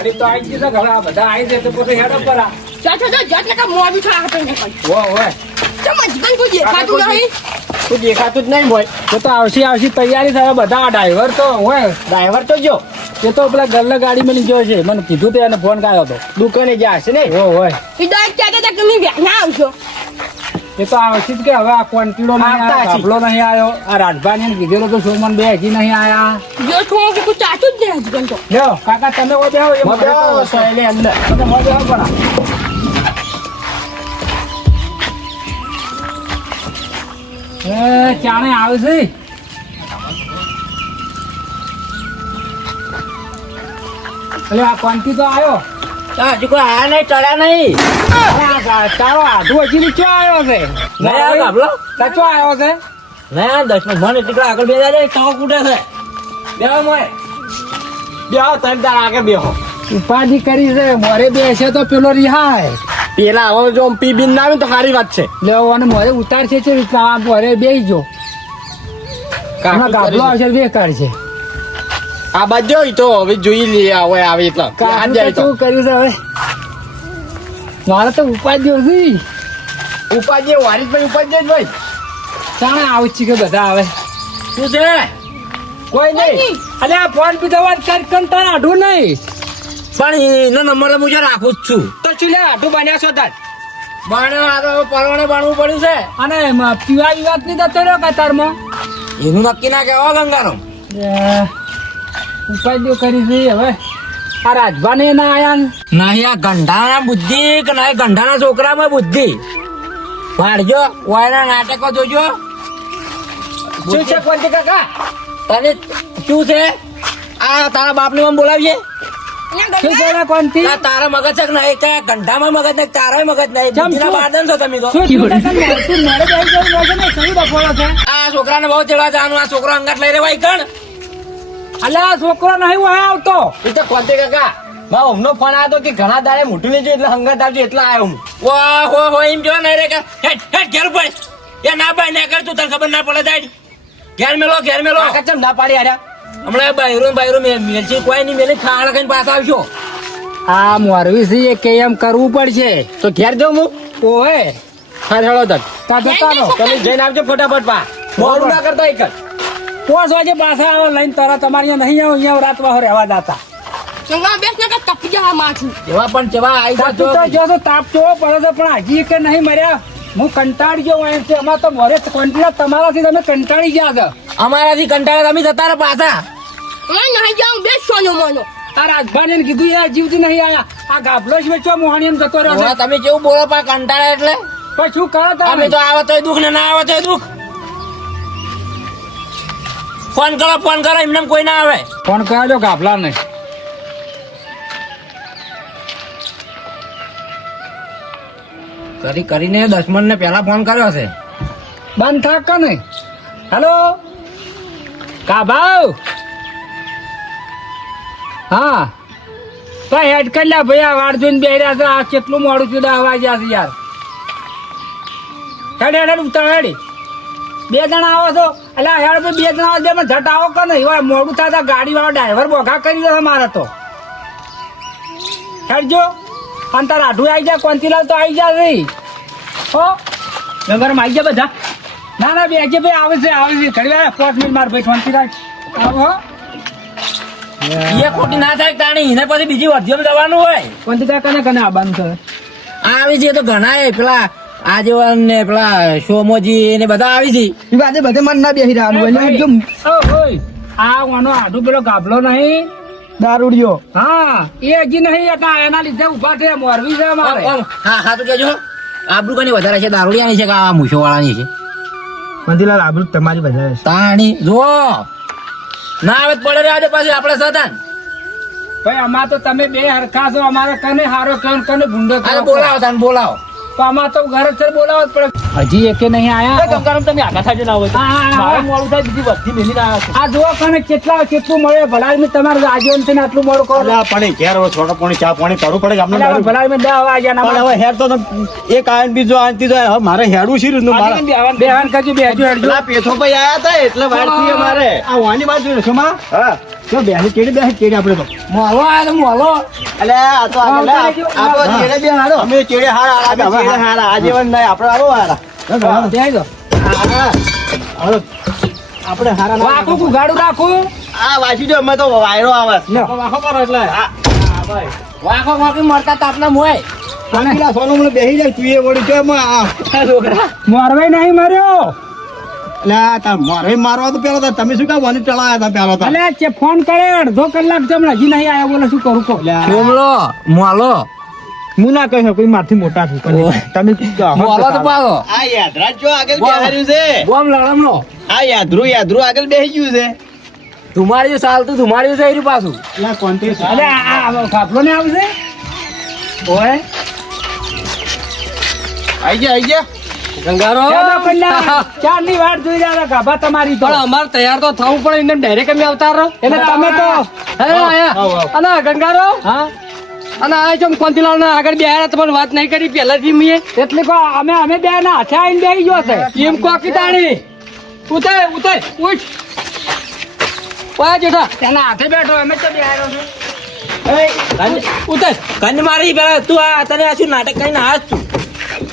ગાડી તો આવી ગઈ છે હવે બધા આવી જાય તો પછી હેડો પર. ચાચો જો જત કઈ. હોય ચમ અજગન કોઈ દેખાતું નહીં. તું દેખાતું જ નહીં બોય તો તો આવશે આવશે તૈયારી થાય. બધા ડ્રાઈવર તો હોય ડ્રાઈવર તો જો. એ તો પેલા ગલ્લા ગાડી માં લીધો છે. મને કીધું તો એને ફોન કર્યો હતો. દુકાને જ્યાં હશે ને? હો હોય. એ તમે વ્યાના આવશો એ તો આવશે જ કે હવે આ કોન્ટીડો નહીં આવ્યો હશે. નહીં આવ્યો આ રાજભાઈ ને કીધેલો તો સોમન બે હજી નહીં આયા જો થોડું કે તું ચાચું જ નહીં હજી તો જો કાકા તમે કોઈ બેહો એ મને સોયલે અંદર. તમે મોં બેહો પણ એ ચાણે આવે છે. એટલે આ ક્વોન્ટી તો આવ્યો? હજુ કોઈ આયા નહીં ચડ્યા નહીં? તારો આધુ હજી નીચો આવ્યો છે. નહીં ગાભલો? કચો આવ્યો છે. ના દસ મિનિટ મને ટીકડા આગળ બેસા જાય તો કૂટે છે. બેહો મોય. બેહો તમે તાર આગળ બેહો. ઉપાધિ કરી છે મોરે બેસે તો પેલો રિહાય. પેલા હવે જો પી બિન ના તો સારી વાત છે. લેવો અને મોરે ઉતારશે છે મોરે બેસી જો. ગાભલો આવશે બે કાઢશે. આ બાજુ જોઈ તો હવે જોઈ લઈએ હવે આવે એટલે કાન જાય તો કર્યું છે હવે. મારે તો ઉપાધ્યો છે. ઉપાજે વારી ઉપાધ્ય જ ભાઈ ચાણે આવું છે કે બધા આવે શું છે? કોઈ નહીં. અરે આ ફોન પી વાત કર કંટાળ આઢું નહીં. પણ એનો નંબર હું જો રાખું જ છું. તો ચૂલે આઢું બન્યા છો તાર? બાણે આ તો પરવાને બાણવું પડ્યું છે. અને પીવા વિવાદ નહીં જતો રહ્યો કતારમાં એનું નક્કી ના કહેવા ગંગાનો. ઉપાધિઓ કરી છે હવે. આ રાજભાને ના આયા ને? નહીં આ ગંધાના બુદ્ધિ કે નહીં? ગંઢાના છોકરામાં બુદ્ધિ. વાળજો વાયના નાટકો જોજો. શું છે કોંતી કાકા? તને શું છે? આ તારા બાપને આમ બોલાવીએ? શું છે ને કોંતી આ તારા મગજ છે કે નહીં? કે ગંઢામાં મગજ નહીં તારા મગજ નહીં? બુદ્ધિના? બાદન છો તમે તો. શું છે આ છોકરાને બહુ ચડવા જવાનું આ છોકરો અંગાટ લઈ રહેવાય કણ? અલે આ છોકરો નહીં હોય આવતો. એ તો કોતે કાકા. મારો અમનો ફોન આવ્યો કે ઘણા દાડે મોટું લેજો એટલે હંગાત આવજો એટલે આવ્યો હું. વાહ હો હો એમ જો નહીં રે કે હેટ હેટ ઘેર ભાઈ એ ના ભાઈ ના કર તું તને ખબર ના પડે દાડી. ઘેર મેલો ઘેર મેલો. ચમ ના પાડી આર્યા? હમણાં બાયરો બાયરો મેલજી કોઈ નહીં મેલે ખાડા ખાઈને પાછા આવશો આ મોરવી એ કે એમ કરવું પડશે. તો ઘેર જો હું? ઓહે હા હેળો તક. તા જતાનો તમે જઈને આવજો ફટાફટ પા. મોડું ના કરતા એક જ. પોસ વાગે પાછા આવે લઈને તરત તમારે અહીંયા નહીં આવો અહીંયા રાત વાહો રહેવા દાતા. સંગા બેસ ને કે તપી જા માથું. એવા પણ જેવા આવી તું તો જો તો તાપ જોવો પડે છે પણ હજી કે નહીં મર્યા. હું કંટાળી ગયો એમ છે તો મોરે કોન્ટિન્યુ તમારાથી તમે કંટાળી ગયા છો. અમારાથી કંટાળા તમે જતા રહો પાછા. હું નહીં જાઉં બેસ સોનો મોનો. તારા રાજભાને કીધું યાર જીવથી નહીં આયા. આ ગાભલો જ વેચવા મોહાણી એમ જતો રહ્યો તમે કેવું બોલો પા કંટાળા એટલે? પણ શું કરો તમે? તો આવે તો દુઃખ ને ના આવે તો દુઃખ. ફોન કરો ફોન કરો, એમને કોઈ ના આવે. ફોન કરાજો ગાભલા ને કરી, કરીને દસમન ને પેલા ફોન કર્યો છે. બંધ થાક કે નહીં? હેલો? કાભાવ હા. તો હેડ કરી લે ભાઈ, આ વાળ જોઈને બે રહ્યા છે, આ કેટલું મોડું છું અવાજ છે યાર. હેડ હેડ, ઉતાર, હેડ. બે જણા આવો છો? એટલે હેડ બે જણા આવો બે ઝટ આવો કે નહીં? હવે મોડું થાય ગાડી વાળો ડ્રાઈવર બોઘા કરી દે મારે તો. હેડજો. અને તાર આઢું આવી જાય કોંતીલાલ તો આવી જાય નહીં. હો? નગરમાં આવી જાય બધા? ના ના બે ભાઈ આવે છે આવે છે. ઘડી વાર પાંચ મિનિટ માર ભાઈ કોંતીલાલ. આવો હો. એ ખોટી ના થાય તાણી. એને પછી બીજી વધ્યો જવાનું હોય. કોંતીલાલ કને કને આવવાનું છે? આવી છે તો ઘણા પેલા આજેવાન ને પેલા સોમોજી ને બધા આવી છે. આજે વાતે બધે મન ના બેસી રહ્યા એટલે જો હોય આ વાનો આઢું પેલો ગાભલો નહીં? દારૂડિયો. હા એ હજી નહીં હતા. એના લીધે ઊભા છે મોરવી છે મારે હા હા તો કેજો. આબરૂ કની વધારે છે દારૂડિયાની છે કે આ મૂછો વાળાની છે? મંદીલાલ આબરૂ તમારી વધારે છે. તાણી જો ના આવે પડે આજે પાછી આપણે સતાન ભાઈ અમાર તો તમે બે હરખા છો. અમારે કને હારો કને કને ભૂંડો બોલાવો તને બોલાવો. તો આમાં તો ઘરે જ પડે. હજી એકે નહીં આયા? ગંગારામ તમે આગા થાય ના હોય હા, હા, હા. મારે મોડું થાય બીજી બધી મેલી ના આ જો કને કેટલા કેટલું મળે. ભલાઈ તમારે આજીવન થઈને આટલું મોડું કરો. ના પણ ઘેર હવે છોટો પાણી ચા પાણી કરવું પડે અલ્યા, દારૂ- ભલાઈ દસ વાગ્યા ના પણ હવે હેર તો એક આયન બીજો આયન ત્રીજો હવે મારે હેડું શી રીતનું મારે બેહાન કાજી બેહજો હેડજો. આ પેથો ભાઈ આયા હતા એટલે વારથી અમારે આ વાની બાજુ છો માં. હા. તો બેસી કેડી બેસી કેડી આપણે તો. મોલો આયો તો મોલો અલ્યા આ તો આ તો ચેડે બે હારો અમે ચેડે હારા. હારા ચેડે હારા આજીવન નહીં આપણે આવો હારા. બેહી આપણે હારા વાકું કુગાડું રાખું. આ વાંચી જો અમે તો વાયરો આવે. લ્યો. કરો એટલે. આ વાંકો મરતા તાપના મોય. સોનું બેસી જાય તું એ વળી આ. છોકરા. નહીં માર્યો. એટલે મારે મારવા તો પેલા તો તમે શું કામ વાની ચલાયા હતા પેલા તો? અલે કે ફોન કરે અડધો કલાક તમને હજી નહીં આવ્યા બોલે શું કરું કહો? મોલો. હું ના કહી શકું મારથી મોટા છું. પણ તમે બોલો તો પાડો. આ યાદરા જો આગળ બેહાર્યું છે. બોમ લડમનો. આ યાદરું યાદરું આગળ બેહી ગયું છે. તમારી સાલ તો તમારી છે એરી પાછું. એટલે કોન્ટી અલે આ આ કાફલો ને આવશે ઓય. આઈ ગયા આઈ ગયા. ગંગારો. ચારની વાટ જોઈ રહ્યા ગાભા તમારી તો. પણ અમારે તૈયાર તો થવું પડે એમને ડાયરેક્ટ અમે આવતા રહો એટલે તમે તો હે આયા અને ગંગારો? હા. અને આ જો કોંતીલાલ આગળ બેહારા પણ વાત નહીં કરી પહેલાથી મેં એટલે કો અમે અમે બે ના હાથે આવીને બેહી ગયો છે. એમ કોકી તાણી. ઉતર ઉતર ઉઠ. ઓય જેઠા તેના હાથે બેઠો અમે તો બેહારો છે. ઉતર. કંદ મારી પેલા તું આ તને આ શું નાટક કરીને હાથ તું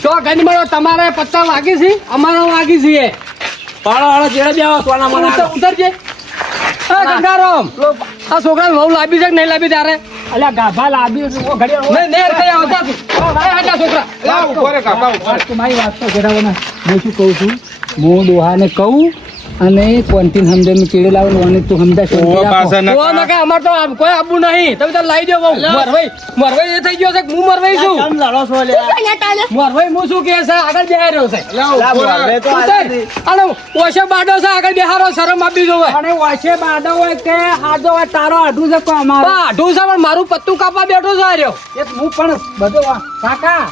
તો ગંજ મારો તમારે પત્તા વાગી છે? અમારો વાગી છે પાડો હાડો ચેડે બે સોના મને ઉતર ઉતરજે. ગંગારામ. આ છોકરા બહુ લાવી છે કે નહીં લાંબી તારે? અલ્યા ગાભા લાવી ઓ આવતા તું. હટા છોકરા. વાત તો મારી વાત તો જરા હું શું કહું છું? હું ડોહાને કહું અને કોન્ટીન સમજે મેં ચીડે લાવું અને તું સમજા ઓ નકે અમાર તો આમ કોઈ આબુ નહીં. તમે તો લાવી દો બહુ. મરવાઈ મરવાઈ એ થઈ ગયો છે કે હું મરવાઈ છું? કેમ લડો છો લે મરવાઈ હું શું કહે છે? આગળ બેહાઈ રહ્યો છે. મારે તો ઓછે બાડો છે આગળ બેહારો શરમ આપી જોવે અને ઓશે બાડો હોય કે હાજો હોય તારો આઢું છે કો અમારો? આઢું છે પણ મારું પત્તું કાપવા બેઠો છે આર્યો એક હું પણ બધો કાકા.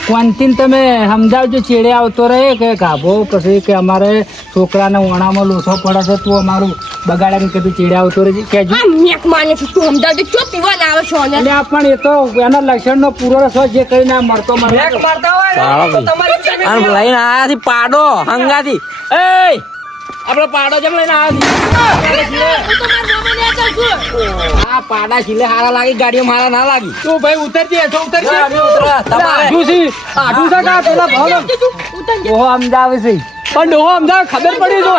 ક્વોન્ટીન તમે સમજાવજો ચેડે આવતો રહે કે ગાભો પછી કે અમારે છોકરાને ઓણામાં લોસો પડે છે તું અમારું બગાડે કે તું ચેડે આવતો રહે કેજો આ મેક માને છું તું સમજાવજો ચો પીવા ના આવે છો ને પણ એ તો એના લક્ષણનો પૂરો રસો જે કઈ ના મળતો મેક મળે મારતા હોય તો તમારી અને લઈને આયા થી પાડો હંગાથી. એય! આપડે પાડો જેમ લઈને આયા તો છું આ પાડા છીલે હારા લાગી ગાડીઓ મારા ના લાગી. તું ભાઈ ઉતરજે હેઠો ઉતરજે. અમે ઉતરા તમારે. આઢું છે. આઢું છે કા? પેલા ભાવ ઓહો સમજાવે છે. પણ ડોહો અમદાવાદ ખબર પડી જો.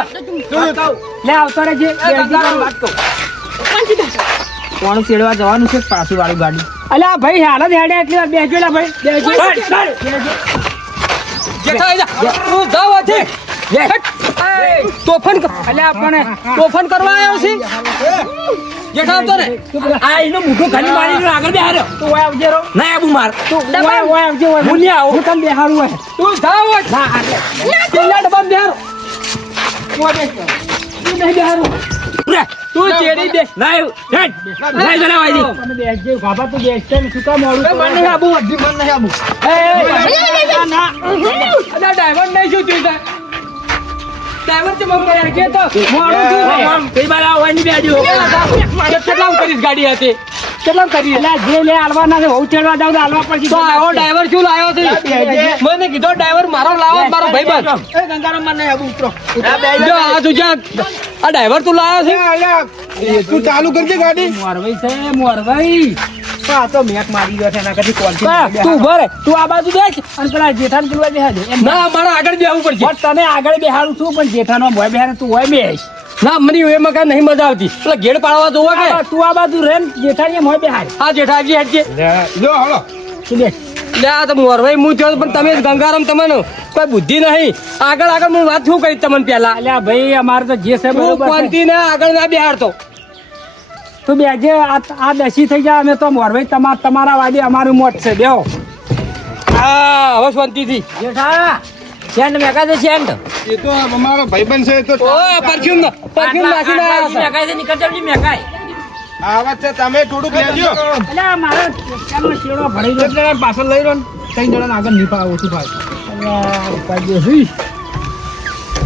લે આવતો રહેજે. બેસો કોણ ચેડવા જવાનું છે? પાછું વાળી ગાડી અલ્યા ભાઈ હાલ જ હેડે એટલી વાર બેસજો ભાઈ. બેસજો. જેઠા જા. તું જાવ. એ, તોફાન કર- અલ્યા પણ તોફાન કરવા આવ્યો છે? જેઠા આવતો ને આ એનો મોટો ખાલી મારી આગળ બે તું ઓય આવજે રો ના આબુ માર તું ઓય ઓય આવજે ઓય હું નહીં આવું. હું તને બેહાડું હોય. તું જાવ આજ. ના પેલા ડબ્બા બેહારો. ઓય બેસજો તું નહીં બેહાડું. તું ચેડી દે. ના આવ્યું. ના જણાવાય દી. તમે બેસજો. બાબા તું બેસજે ને શું કામ મોડું મને નહીં આબુ અડધી મને નહીં આબુ એ, એ, એ, ના ના અલ્યા ડ્રાઈવર નહીં શું તું તાર? ડ્રાઈવર મમ્મી યાર કે તો મોડું કઈ આવો, કરીશ ગાડી હતી કેટલામ કરી એટલે જે લે હાલવાના છે બહુ ચડવા જાવ તો હાલવા પડશે. તો આવો ડ્રાઈવર શું લાવ્યો છે? મને કીધો ડ્રાઈવર મારો લાવો મારો ભાઈબંધ એ ગંગારામ મને ઉતરો. જો આ તું જા. આ ડ્રાઈવર તું લાવ્યો છે? તું ચાલુ કરજે ગાડી. મોરભાઈ છે મોરવાઈ આ તો મેક મારી ગયો છે એના કરતી કોલથી તું ઊભો તું આ બાજુ બેસ અને પેલા જેઠાને પેલું બાજુ ના મારે આગળ બેહવું પડશે. બસ તને આગળ બેહાડું છું પણ જેઠાનો ભોય બેહાડે તું હોય બેસ ના મને એમાં કઈ નહીં મજા આવતી. પેલા ઘેડ પાડવા જોવા કે? તું આ બાજુ રે જેઠાની જેઠાણી એમ હોય બેહાડ. હા જેઠાજી હેડજે લો હળો લે આ તો મોરવાઈ હું થયો પણ તમે જ ગંગારામ તમને કોઈ બુદ્ધિ નહીં. આગળ આગળ હું વાત શું કરી તમને પેલા અલ્યા ભાઈ અમારે તો જે. કોનથી ને આગળ ના બેહાડતો? તું બેજે આ આ દસી થઈ જાય અમે તો મોરભાઈ તમાર તમારા વાડી અમારું મોટ છે બેહો. હા હવે શાંતિથી. જેઠા, સેન્ટ મેકા છે સેન્ટ. એ તો અમારો ભાઈબંધ છે તો ઓ પરફ્યુમ પરફ્યુમ નાખીને આટલા- મેકા છે, નીકળ જલ્દી મેકાય. આવા છે તમે થોડુંક લેજો. અલ્યા મારે ત્યાંનો શેડો ભરી દો એટલે પાછળ લઈ રહ્યો ને ત્રણ જણા આગળ નહીં પાવ ઓછું ભાઈ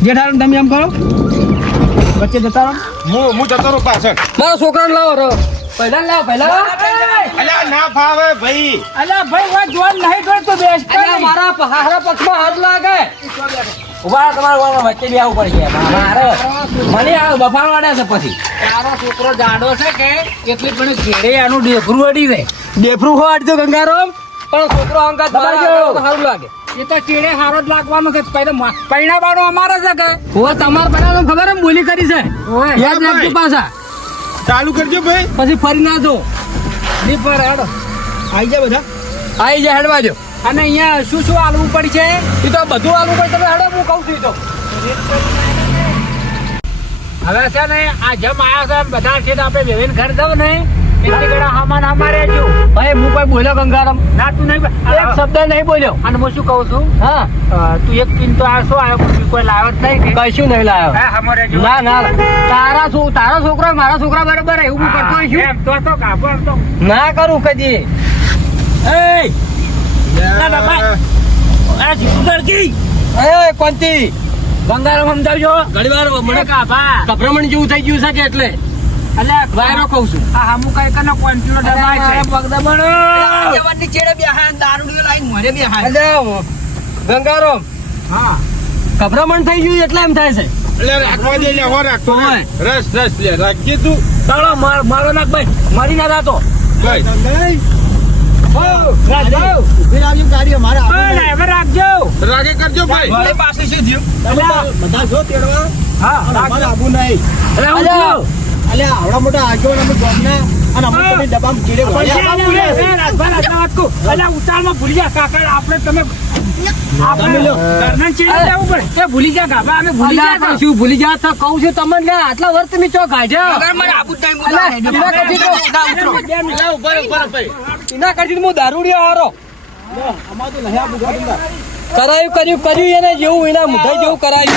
જેઠાલાલ તમે એમ કરો. વચ્ચે જતા રહો. હું હું જતો રહું પાછળ. મારો છોકરાને લાવો રહો પહેલા લાવો પહેલા. અલ્યા ના ફાવે ભાઈ. અલ્યા ભાઈ વાત નહીં જોઈ તો બેસ અલ્યા, મારા હારા પક્ષમાં હાથ લાગે. ઊભા તમારે વાળા વચ્ચે બી આવવું પડશે મારે મને આ બફાર વાડ્યા છે પછી. તારો છોકરો જાડો છે કે એટલી પણ ઘેરે આનું ડેફરું અડી જાય ડેફરું હોય અડધો ગંગારામ. પણ છોકરો અંગાત તમારે સારું લાગે. એ તો ચીડે હારો જ લાગવાનો છે. પહેલા પૈણા બાળો અમારે છે કે? હવે તમારે બનાવવાનું ખબર એમ બોલી કરી છે. યાદ રાખજો પાછા. ચાલુ કરજો ભાઈ. પછી ફરી ના જો. ની પર હેડો. આવી જાય બધા. આવી જાય હેડવા જો અને અહીંયા શું શું આલવું છે એ તો બધું આલવું પડે તમે હેડો હું કહું છું તો. હવે છે ને આ જમ આયા છે બધા છે આપણે વેવેન ઘર દઉં ને. એટલી ઘડા હામાન અમારે જો. ભાઈ હું કોઈ બોલ્યો ગંગારામ ના તું નહીં એક શબ્દ નહીં બોલ્યો. અને હું શું કહું છું? હા. તું એક પિન તો આ શું આવ્યો? પછી કોઈ લાવ્યો જ નહીં કશું નહીં લાયો. હે, અમારે જો ના ના. તારા છો તારા છોકરા મારા છોકરા બરાબર એવું હું કરતો હોઈશ? તો તો કાપો તો. ના કરું કદી. એય! ના, ભાઈ. આ જીતું તડકી. એ કોંતી બંગાળમ સમજાવજો. ઘણી વાર મને કાપા ગભરામણ જેવું થઈ ગયું છે કે એટલે અલ્યા વાયરો કહું છું. આ હમુ કઈ કનો કોન્ટ્યુનો દબાય છે? અલ્યા, ગંગારામ હા. ગભરામણ થઈ ગયું એટલે એમ થાય છે. એટલે રાખવા દે લે હો રાખતો રસ રસ લે રાખજે તું. ચાલો માર મારો નાખ ભાઈ મારી ના જાતો ભાઈ. રાખજો ઊભી રાખજો ગાડી અમારે ઓય, આવું નહીં. ડ્રાઈવર રાખજો. રાગે કરજો ભાઈ. પાસે શું થયું? બધા જો તેડવા. હા નહીં. અલ્યા આવડા મોટા આગેવાન અમે ગામના અને અમે તમે ચીડે. અલ્યા, ઉતાવળમાં ભૂલી જા કાકા આપણે તમે ભૂલી જા કાકા અમે ભૂલી જા શું ભૂલી જા તો કહું છું તમને આટલા વર્ષ તમે ચો અલ્યા, કરતી હું દારૂડિયો હારો. અમારે તો નહીં આવું ગાડીમાં. કરાયું કર્યું કર્યું એને જેવું એના મુઠાઈ જેવું કરાયું.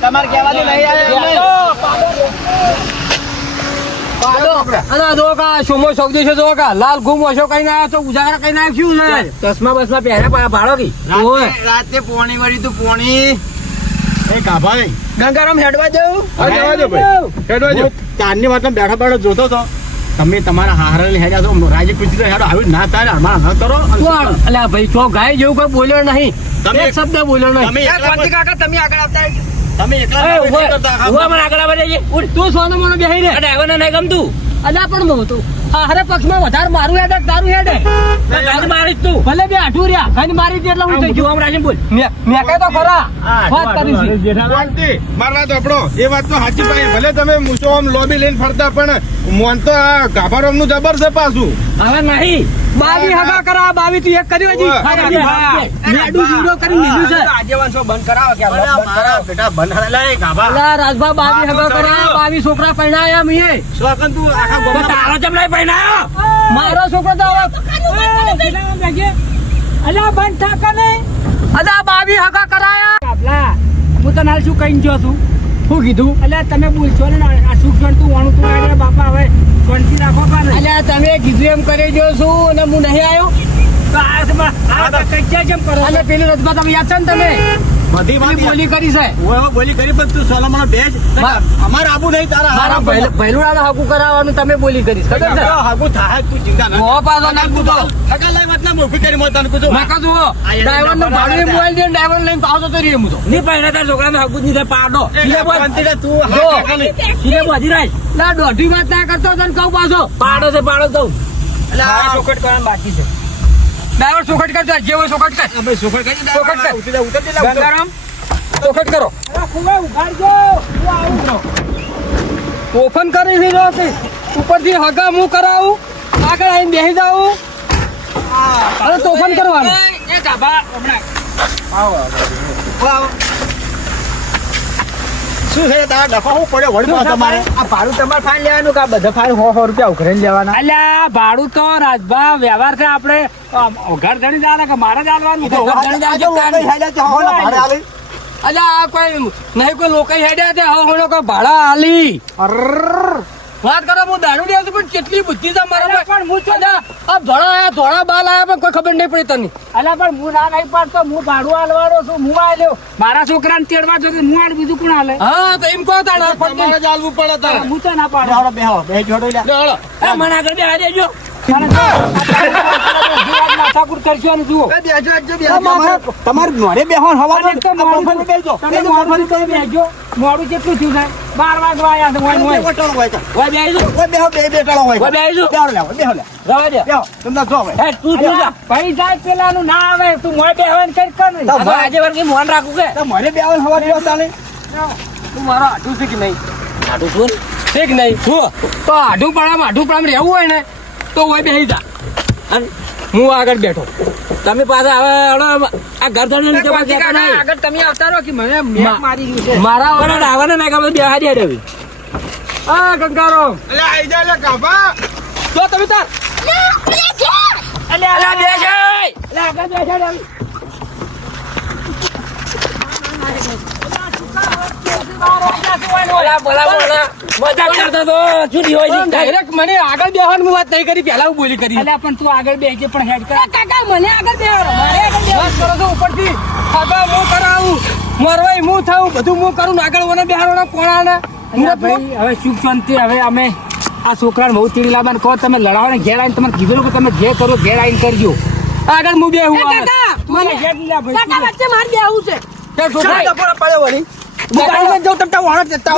તમારે કહેવાથી નહીં આવ્યા લાલ ગુમ ઓછો કઈ ના તો ઉજાગરા કઈ નાખ્યું છે? ચશ્મા બસમાં પહેરે પા- ભાડો કી. રાતે- પોણી વળી તું પોણી. એ ગાભાઈ. ગંગારામ હેડવા જવું ભાઈ. હેડવા જો ચાંદની વાતમાં બેઠા બેઠા જોતો હતો. તમે તમારા હારા હેડ્યા છો રાજે પૂછી હેડો. આવી ના થાય અમારા ન કરો. અલ્યા ભાઈ છો ગાય જેવું કોઈ બોલ્યો નહીં. તમે- એક શબ્દ બોલ્યો નહીં. તમે આગળ પણ- તમે એકલા ઉભો- નહીં કરતા. ઊભા મને આગળ આવવા દેજે. તું સોનો મોનો બેહી રે. આ નહીં ગમતું? અલ્યા પણ હું તું હારે પક્ષમાં વધારે મારું હેડે તારું હેડે. મેં મારી તું. ભલે બે આઠું રહ્યા મારી હતી એટલે હું થઈ ગયું. આમ બોલ. મેં મેં કઈ તો ખરા. વાત કરી છે. શાંતિ. મારી વાત આપણો એ વાત તો સાચી ભાઈ. ભલે તમે મુસો આમ લોબી લઈને ફરતા પણ મોન તો આ ગાભારોમનું જબર છે પાછું. હવે નહીં. બાવી હગા કરા બાવી તું એક કર્યું હજી. મેડું જીરો કરી લીધું છે. મારા બેટા બંધ ગાભા. રાજભા બાવી હગા કરા બાવી છોકરા પરણાયા મીએ શોખન તું આખા તો તારો જમ નહીં પહેણાયો? મારો છોકરો તો અલા અલ્યા બંધ થાકા નહીં? અલા બાવી હગા કરાયા. હું તને હાલ શું કહીને જો છું? શું કીધું? એટલે તમે બોલશો ને આ સુખ તું વાણું તું બાપા હવે શાંતિ રાખો કાને અલ્યા તમે કીધું એમ કરી જો છું અને હું નહીં આવ્યો? તો આ કઈ કેમ કરો અને પેલી રજમાં તમે યાદ છે ને તમે? બધી વાત બોલી કરી છે. બોલી કરી પણ તું સોલોમોનો બેસ. અમારે આબુ નહીં તારા મારા ભૈલ- ભૈલુડાને હગું કરાવવાનું તમે બોલી કરી છે. ખબર છે? હાગુ થાય તું ચિંતા ના મોં પાછો ના કૂદો. હગા લઈ વાત ના મોફી કરી મોં તને કૂદો. મેં કહું જુઓ, ડ્રાઈવરને ભાડું મોબાઈલ દે ડ્રાઈવર લઈને તો રહીએ હું તો. નહીં પહેણા તાર છોકરાને હકું જ નહીં પાડો. સીધે બોલ તું. સીધે દોઢી વાત ના કરતો તને કહું પાછો. પાડો છે પાડો કહું. એટલે આ કરવાનું બાકી છે. ડ્રાઈવર સોખટ કરજો જેવો ચોખટ કર. આપણે સોખડ કરી દે. સોખડ કર. ઉતરી જા, જા, ગંગારામ ચોખટ કરો. ઉઘાડજો હું આવું ઓપન કરી દીધો તે. ઉપરથી હગા હું કરાવું આગળ આવીને બેહી જાઉં. અરે તોફાન કરવાનું. એ ગાભા હમણાં. શું છે તારા ડખો શું પડ્યો તમારે? આ ભાડું તમારે ફાઇન લેવાનું કે આ બધા ફાઇન સો સો રૂપિયા ઉઘરાઈને લેવાના? અલ્યા ભાડું તો રાજભા વ્યવહાર છે આપણે. ઘર ધણી જાણે કે મારે જ આલવાનું. અલ્યા આ કોઈ નહીં કોઈ લોકો હેડ્યા છે? હવે હું લોકો ભાડા આલી વાત કરો હું દારૂ લેવું છું પણ કેટલી બુદ્ધિ છે મારા પણ હું છું આ ધોળા આયા ધોળા બાલ આયા પણ કોઈ ખબર નહીં પડી તને. અલા પણ હું ના નહીં પાડતો હું ભાડું આલવાનો છું હું આલ્યો. મારા છોકરાને તેડવા જતો હું આલ બીજું કોણ આલે? હા તો એમ કહો તાણા તમારે જ આલવું પડે તારે હું તો ના પાડે. બેહો, બે જોડો લ્યા. લે. એ મને આગળ બેહવા દેજો. તમારે મોડે બેહો ને હવા અને એક તો આ મોડું મોડું. મોડું કેટલું થયું થાય બાર વાગવા આયા છે હોય હોય. ટાણો હોય તો. ઓય બેહીશું ઓય બેહો, હોય. ઓય બેહીશું બેહો લે, બેહો લે. રવા દે બેહો, તમને જો તું જા ભાઈ જાય પેલાનું ના આવે તું મોય બેહવાનું કઈ કર નહીં. આજે વર્ગી મોન રાખું કે તો મોડે બેહો ને હવા દેવો તાણે. તું મારો આઢું છે નહીં આટલું છું છે નહીં શું તો આઢું પડામ આઢું રહેવું હોય ને તો હોય બેસી જા. અને હું આગળ બેઠો. તમે પાછા હવે આ ઘર ધણી નીચે પાછા આગળ તમે આવતા રહો કે મને મારી ગયું છે? મારા પણ આવવાને મેં કીધું બેહવા દે આ હા ગંગારો. અલે આઈ જા લે કાપા જો તમે તાર. અલ્યા બેસ બેસે એટલે આગળ બેઠા રહે. બોલા બોલા બોલા મજાક કરતો તો છૂટી હોય ડાયરેક્ટ મને આગળ બેહવાની વાત નહીં કરી પહેલા હું બોલી કરી અલ્યા પણ તું આગળ બેસજે પણ હેડ કર. કાકા મને આગળ બેહાડો મારે આગળ બેહાડો. કરો છો ઉપરથી. આગળ હું કરાવું. મરવાઈ હું થાઉં. બધું હું કરું. આગળ મને બેહાડવાના કોણાને. ભાઈ હવે સુખ શાંતિ. હવે અમે આ છોકરાને બહુ તીડી લાવવાનું. કહો તમે લડાવો ને ઘેર આવીને તમને કીધું કે તમે જે કરો ઘેર આવીને કરજો. આગળ હું બેહું મને ઘેર લઈ ભાઈ, કાકા વચ્ચે મારે બેહવું છે. તે છોકરા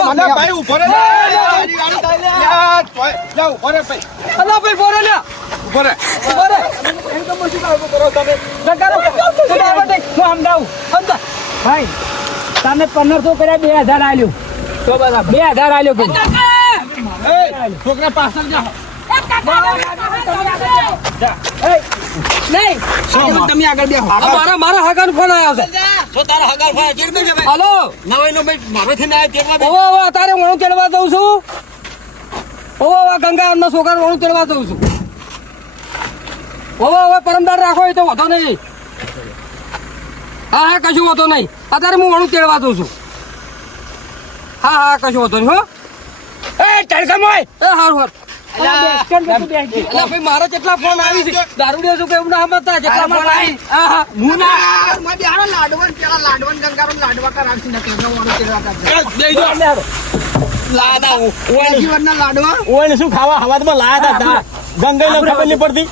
મને ભાઈ ઊભો રે. ગાડી, ગાડી તાઈ લે. લે, તોય, લે, ઊભો રે ભાઈ. અલા ભાઈ બોરે લ્યા ઊભો રે. બોરે ગંગારો ગંગારો દે. હું સમજાવું. સમજા. ભાઈ તમે પંદરસો કર્યા બે હજાર આલ્યું. તો બરાબર. બે હજાર આલ્યો ભાઈ કાકા! એ, છોકરા પાછળ જા. નહીં. તમે આગળ બેહો. મારા મારા હગાનો ફોન આવ્યો છે. તો તારા હગાર ભાઈ ચીડ દે ભાઈ હાલો. નવાઈનો ભાઈ મારો થઈને આવ્યો તેડવા બે. ઓવો ઓવો તારે હું તેડવા દઉં છું. ઓવો ઓવો ગંગા છોકરાને હું તેડવા દઉં છું. ઓવો ઓવો પરમદાર રાખો એ તો વધો નહીં. હા હા કશું વધો નહીં. અત્યારે હું વણું તેડવા દઉં છું. હા હા કશું વધો નહીં હો. એ તડકામોય એ હારું હારું. કે મારા કેટલા ફોન આવી છે દારૂ દેશું કે ના સમજતા જેટલા ફોન આવી. હા ના. લાદા હું ઓયને શું ખાવા? હવારમાં લાયા હતા દા- ગંગાઈને ખબર નહીં પડતી.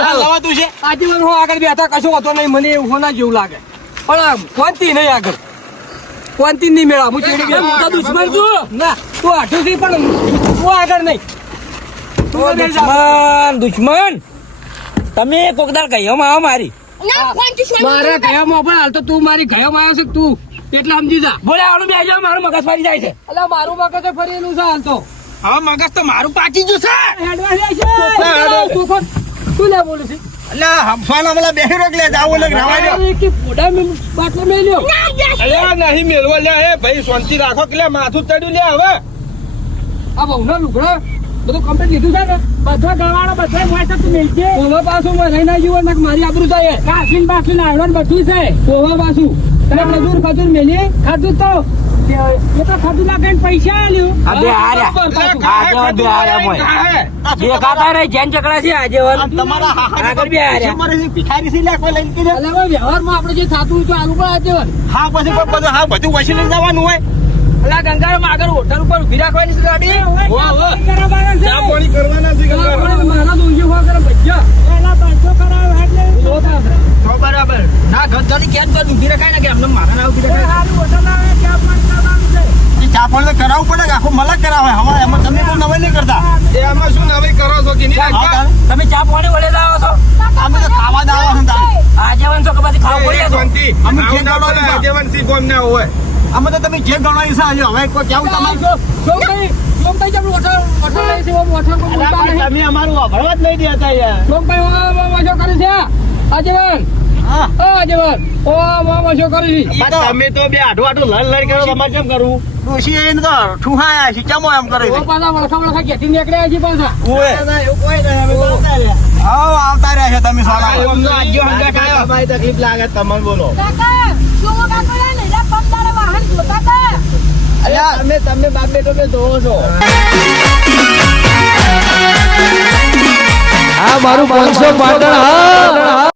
આ લવાતું છે. આજે મને હું આગળ બેઠા કશું હતો નહીં મને એવું હોના જેવું લાગે. પણ કોનતી નહીં આગળ? કોનતી નહીં મેળા? હું ચીડી ગયો મોટા દુશ્મન છું. ના. તું આઠું થી પણ હું આગળ નહીં. દુશ્મન દુશ્મન તમે કોકદાર કહીઓમાં આવો મારી. ના મારા ગયામાં પણ હાલ તો તું મારી ગયામાં આવ્યો છે તું. એટલે સમજી જા. બોલે આવડું બે જાવ મારું મગજ ફરી જાય છે. એટલે મારું મગજ ફરેલું છે હાલ તો. હવે મગજ તો મારું પાકી ગયું છે. જાય. તું લે બોલું છે. હંફાના બેહી રોક લે જાવું એટલે રવાઈ દો. કે મેં બાટલો નહીં મેલવા લે હે ભાઈ શાંતિ રાખો કે લે માથું ચડ્યું લે હવે. આ બહુના લુગડા. બધું કમ્પ્લીટ લીધું છે ને? બધો ગવાળો બધો હોય તો તું મેલજે ઓવા પાછું માં ના જીવન મારી આબરૂ જાય કાફીન બાફીન આવડન બધું છે. ઓવા પાછું. તને ખજૂર ખજૂર મેલી? ખાધું તો? એ તો ખાધું ના પૈસા આલ્યું. આ હાર્યા લે, કાહે આ બે હાર્યા મોય. દેખાતા રહી જેન ચકડા છે આજે આ તમારા આગળ બે હાર્યા. મારે ભિખારી છે લે, લઈને કીધે. એટલે વ્યવહારમાં આપણે જે થતું હોય તો આલું પણ આજે હા પછી બધું હા બધું વસી જવાનું હોય. એટલે ગંગારામાં આગળ હોટલ ઉપર ઊભી રાખવાની છે ગાડી. ચા પાણી કરવાના છે. મારા તો ઊંઘી કરે ભજ્યા. પહેલા પાંચસો કરાવે એટલે બરાબર. ના ઘર કેમ તો ઊભી રખાય ને કે અમને મારા ના ઊભી કોઈ હોટલ આવે ત્યાં પણ કરવાનું છે. ચા પાણી તો કરાવવું પડે આખું મલક કરાવે. હવે એમાં તમે કોઈ નવાઈ નહીં કરતા. એમાં શું નવાઈ કરો છો કે નહીં? તમે ચા પાણી વડે લાવો છો? અમે તો ખાવા દાવા છે આજે વંશો કે પછી ખાવા પડી શાંતિ. અમે આવું જે ના બોલે, દોડો આગેવાનસી કોમ ના હોય. અમે તો તમે જે ગણાવી છે આજે હવે કોઈ કેવું તમારે સોમભાઈ જેમ વોટર વોટર લઈ છે વોટર કોઈ બોલતા નહીં તમે અમારું વાભળવા જ લઈ દેતા યાર સોમભાઈ વાજો કરે છે આજીવન હા આજીવન ઓ વાજો કરી તમે તો બે આઢો આઢો લડ લડ કરો તમારે કેમ કરવું ડોશી એને તો ઠુહાયા છે કેમ એમ કરે છે પાછા વળખા વળખા કેતી નીકળ્યા છે પાછા રહ્યા આવો આવતા રહ્યા છે તમે સાલા તકલીફ લાગે તમને બોલો કાકા શું કાકા અલ્યા તમે તમે બાપ બેટો બે છો. હા મારું પાંચસો પાટણ